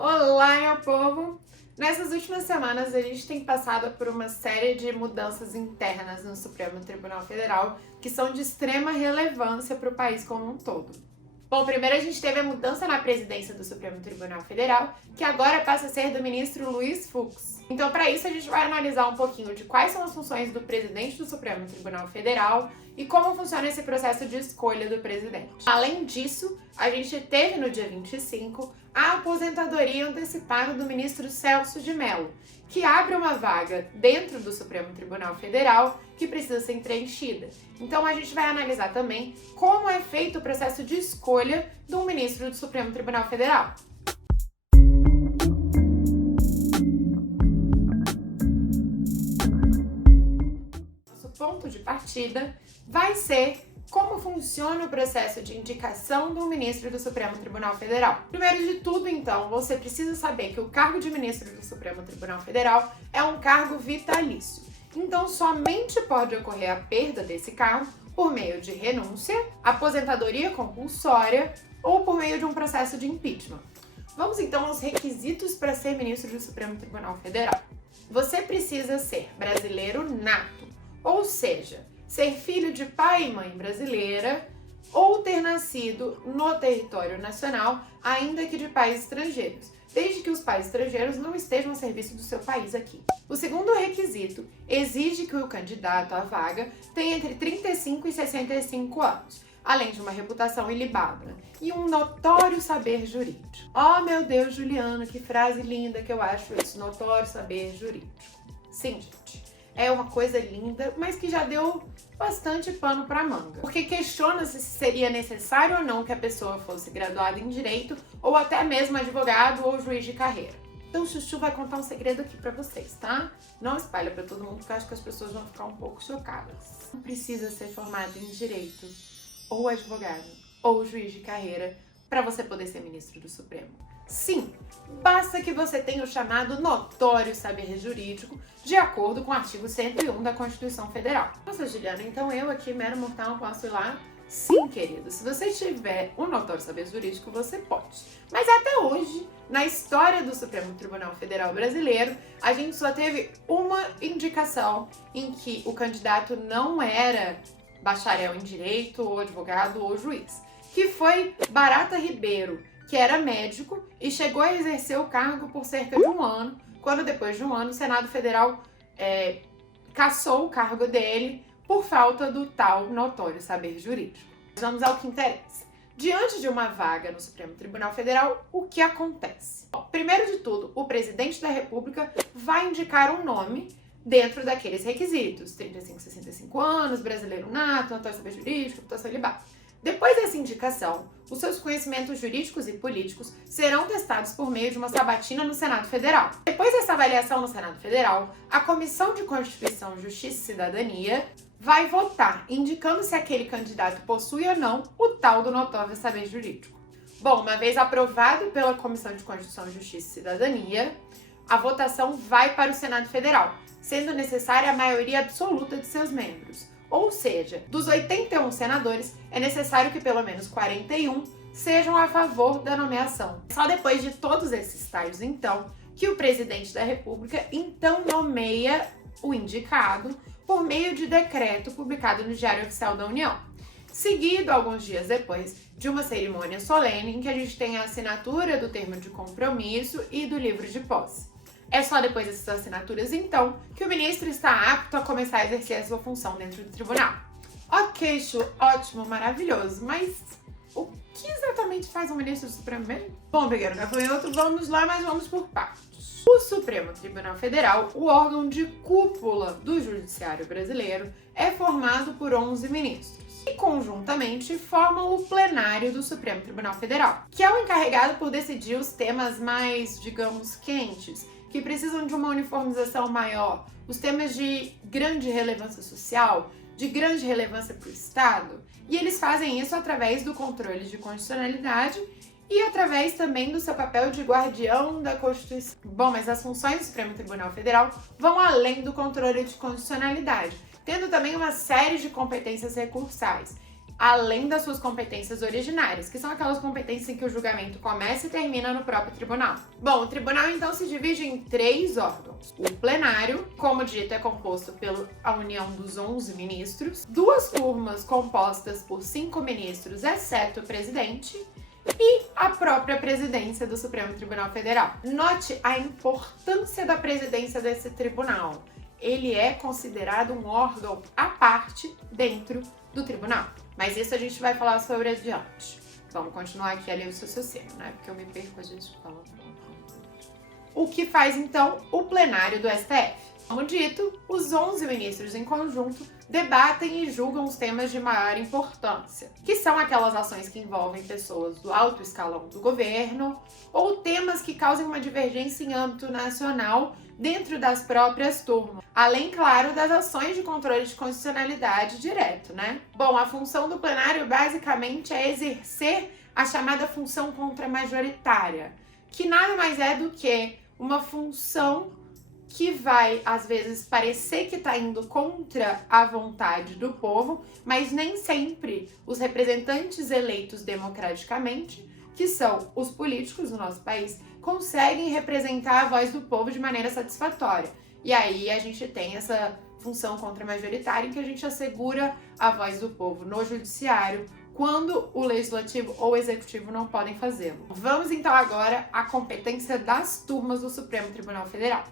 Olá, meu povo! Nessas últimas semanas, a gente tem passado por uma série de mudanças internas no Supremo Tribunal Federal que são de extrema relevância para o país como um todo. Bom, primeiro a gente teve a mudança na presidência do Supremo Tribunal Federal, que agora passa a ser do ministro Luiz Fux. Então, para isso, a gente vai analisar um pouquinho de quais são as funções do presidente do Supremo Tribunal Federal e como funciona esse processo de escolha do presidente. Além disso, a gente teve no dia 25 a aposentadoria antecipada do ministro Celso de Mello, que abre uma vaga dentro do Supremo Tribunal Federal que precisa ser preenchida. Então a gente vai analisar também como é feito o processo de escolha de um ministro do Supremo Tribunal Federal. Nosso ponto de partida vai ser como funciona o processo de indicação do ministro do Supremo Tribunal Federal. Primeiro de tudo, então, você precisa saber que o cargo de ministro do Supremo Tribunal Federal é um cargo vitalício. Então, somente pode ocorrer a perda desse cargo por meio de renúncia, aposentadoria compulsória ou por meio de um processo de impeachment. Vamos então aos requisitos para ser ministro do Supremo Tribunal Federal. Você precisa ser brasileiro nato, ou seja, ser filho de pai e mãe brasileira ou ter nascido no território nacional, ainda que de pais estrangeiros, desde que os pais estrangeiros não estejam a serviço do seu país aqui. O segundo requisito exige que o candidato à vaga tenha entre 35 e 65 anos, além de uma reputação ilibada e um notório saber jurídico. Oh, meu Deus, Juliana, que frase linda que eu acho isso, notório saber jurídico. Sim, gente. É uma coisa linda, mas que já deu bastante pano para manga. Porque questiona-se se seria necessário ou não que a pessoa fosse graduada em Direito ou até mesmo advogado ou juiz de carreira. Então, Chuchu vai contar um segredo aqui para vocês, tá? Não espalha para todo mundo, porque eu acho que as pessoas vão ficar um pouco chocadas. Não precisa ser formado em Direito, ou advogado, ou juiz de carreira para você poder ser ministro do Supremo. Sim, basta que você tenha o chamado notório saber jurídico, de acordo com o artigo 101 da Constituição Federal. Nossa, Juliana, então eu aqui, mero mortal, posso ir lá? Sim, querido, se você tiver um notório saber jurídico, você pode. Mas até hoje, na história do Supremo Tribunal Federal brasileiro, a gente só teve uma indicação em que o candidato não era bacharel em Direito, ou advogado, ou juiz, que foi Barata Ribeiro, que era médico e chegou a exercer o cargo por cerca de um ano, quando depois de um ano o Senado Federal cassou o cargo dele por falta do tal notório saber jurídico. Vamos ao que interessa. Diante de uma vaga no Supremo Tribunal Federal, o que acontece? Bom, primeiro de tudo, o presidente da República vai indicar um nome dentro daqueles requisitos, 35, 65 anos, brasileiro nato, notório saber jurídico, reputação ilibada. Depois dessa indicação, os seus conhecimentos jurídicos e políticos serão testados por meio de uma sabatina no Senado Federal. Depois dessa avaliação no Senado Federal, a Comissão de Constituição, Justiça e Cidadania vai votar, indicando se aquele candidato possui ou não o tal do notório saber jurídico. Bom, uma vez aprovado pela Comissão de Constituição, Justiça e Cidadania, a votação vai para o Senado Federal, sendo necessária a maioria absoluta de seus membros. Ou seja, dos 81 senadores, é necessário que pelo menos 41 sejam a favor da nomeação. Só depois de todos esses estágios, então, que o presidente da República então nomeia o indicado por meio de decreto publicado no Diário Oficial da União, seguido alguns dias depois de uma cerimônia solene em que a gente tem a assinatura do termo de compromisso e do livro de posse. É só depois dessas assinaturas, então, que o ministro está apto a começar a exercer a sua função dentro do tribunal. Ok, Chu, ótimo, maravilhoso, mas o que exatamente faz um ministro do Supremo mesmo? Bom, peguei o gafanhoto, vamos lá, mas vamos por partes. O Supremo Tribunal Federal, o órgão de cúpula do Judiciário brasileiro, é formado por 11 ministros e, conjuntamente, formam o plenário do Supremo Tribunal Federal, que é o encarregado por decidir os temas mais, digamos, quentes, que precisam de uma uniformização maior, os temas de grande relevância social, de grande relevância para o Estado, e eles fazem isso através do controle de constitucionalidade e através também do seu papel de guardião da Constituição. Bom, mas as funções do Supremo Tribunal Federal vão além do controle de constitucionalidade, tendo também uma série de competências recursais. além das suas competências originárias, que são aquelas competências em que o julgamento começa e termina no próprio tribunal. Bom, o tribunal então se divide em 3 órgãos. O plenário, como dito, é composto pela união dos 11 ministros, 2 turmas compostas por 5 ministros, exceto o presidente, e a própria presidência do Supremo Tribunal Federal. Note a importância da presidência desse tribunal. Ele é considerado um órgão à parte dentro do tribunal. Mas isso a gente vai falar sobre adiante. Vamos continuar aqui a ler o seu raciocínio, né? Porque eu me perco às vezes falando. O que faz, então, o plenário do STF? Como dito, os 11 ministros em conjunto debatem e julgam os temas de maior importância, que são aquelas ações que envolvem pessoas do alto escalão do governo ou temas que causem uma divergência em âmbito nacional dentro das próprias turmas, além, claro, das ações de controle de constitucionalidade direto, né? Bom, a função do plenário basicamente é exercer a chamada função contramajoritária, que nada mais é do que uma função que vai, às vezes, parecer que está indo contra a vontade do povo, mas nem sempre os representantes eleitos democraticamente, que são os políticos do nosso país, conseguem representar a voz do povo de maneira satisfatória. E aí a gente tem essa função contramajoritária em que a gente assegura a voz do povo no judiciário quando o legislativo ou o executivo não podem fazê-lo. Vamos então agora à competência das turmas do Supremo Tribunal Federal.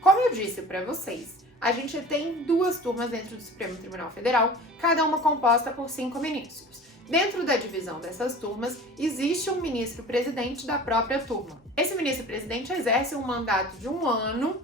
Como eu disse para vocês, a gente tem 2 turmas dentro do Supremo Tribunal Federal, cada uma composta por 5 ministros. Dentro da divisão dessas turmas, existe um ministro-presidente da própria turma. Esse ministro-presidente exerce um mandato de 1 ano,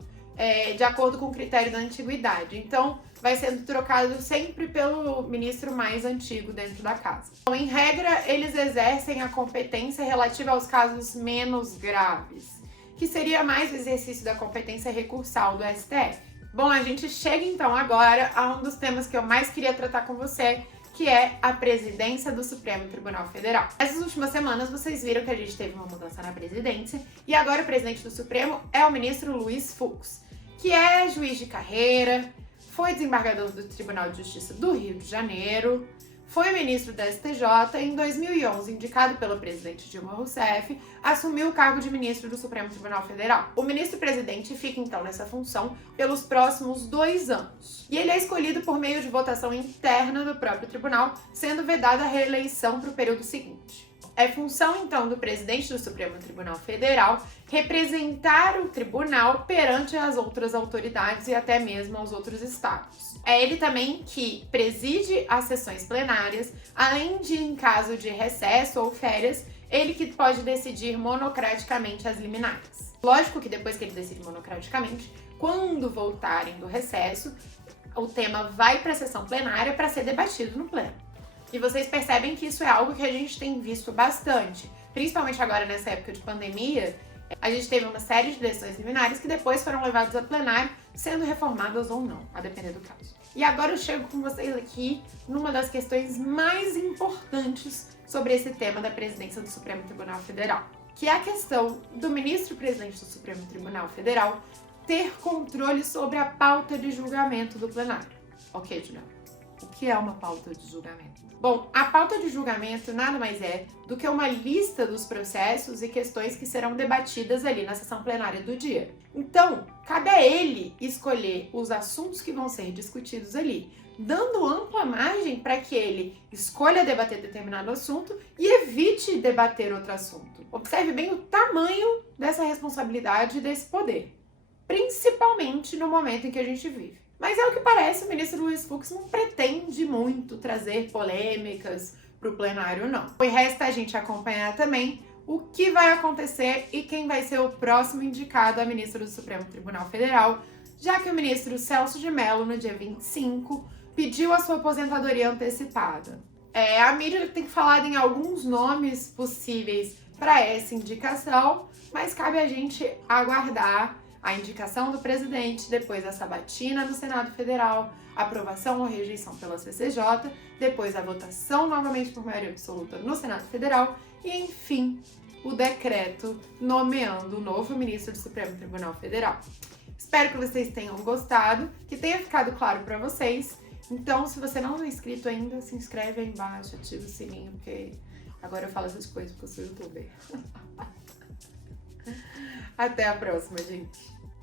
de acordo com o critério da antiguidade. Então, vai sendo trocado sempre pelo ministro mais antigo dentro da casa. Então, em regra, eles exercem a competência relativa aos casos menos graves, que seria mais o exercício da competência recursal do STF. Bom, a gente chega então agora a um dos temas que eu mais queria tratar com você, que é a presidência do Supremo Tribunal Federal. Essas últimas semanas vocês viram que a gente teve uma mudança na presidência e agora o presidente do Supremo é o ministro Luiz Fux, que é juiz de carreira, foi desembargador do Tribunal de Justiça do Rio de Janeiro, foi ministro da STJ e em 2011, indicado pelo presidente Dilma Rousseff, assumiu o cargo de ministro do Supremo Tribunal Federal. O ministro-presidente fica então nessa função pelos próximos 2 anos. E ele é escolhido por meio de votação interna do próprio tribunal, sendo vedada a reeleição para o período seguinte. É função então do presidente do Supremo Tribunal Federal representar o tribunal perante as outras autoridades e até mesmo aos outros estados. É ele também que preside as sessões plenárias, além de, em caso de recesso ou férias, ele que pode decidir monocraticamente as liminares. Lógico que depois que ele decide monocraticamente, quando voltarem do recesso, o tema vai para a sessão plenária para ser debatido no pleno. E vocês percebem que isso é algo que a gente tem visto bastante, principalmente agora nessa época de pandemia. A gente teve uma série de decisões liminares que depois foram levadas a plenário, sendo reformadas ou não, a depender do caso. E agora eu chego com vocês aqui numa das questões mais importantes sobre esse tema da presidência do Supremo Tribunal Federal, que é a questão do ministro-presidente do Supremo Tribunal Federal ter controle sobre a pauta de julgamento do plenário. Ok, Juliana? O que é uma pauta de julgamento? Bom, a pauta de julgamento nada mais é do que uma lista dos processos e questões que serão debatidas ali na sessão plenária do dia. Então, cabe a ele escolher os assuntos que vão ser discutidos ali, dando ampla margem para que ele escolha debater determinado assunto e evite debater outro assunto. Observe bem o tamanho dessa responsabilidade e desse poder, principalmente no momento em que a gente vive. Mas é o que parece, o ministro Luiz Fux não pretende muito trazer polêmicas para o plenário, não. E resta a gente acompanhar também o que vai acontecer e quem vai ser o próximo indicado a ministro do Supremo Tribunal Federal, já que o ministro Celso de Mello, no dia 25, pediu a sua aposentadoria antecipada. A mídia tem falado em alguns nomes possíveis para essa indicação, mas cabe a gente aguardar a indicação do presidente, depois a sabatina no Senado Federal, aprovação ou rejeição pela CCJ, depois a votação novamente por maioria absoluta no Senado Federal e, enfim, o decreto nomeando o novo ministro do Supremo Tribunal Federal. Espero que vocês tenham gostado, que tenha ficado claro para vocês Então, se você não é inscrito ainda, se inscreve aí embaixo, ativa o sininho, porque agora eu falo essas coisas porque eu sou youtuber. Até a próxima, gente.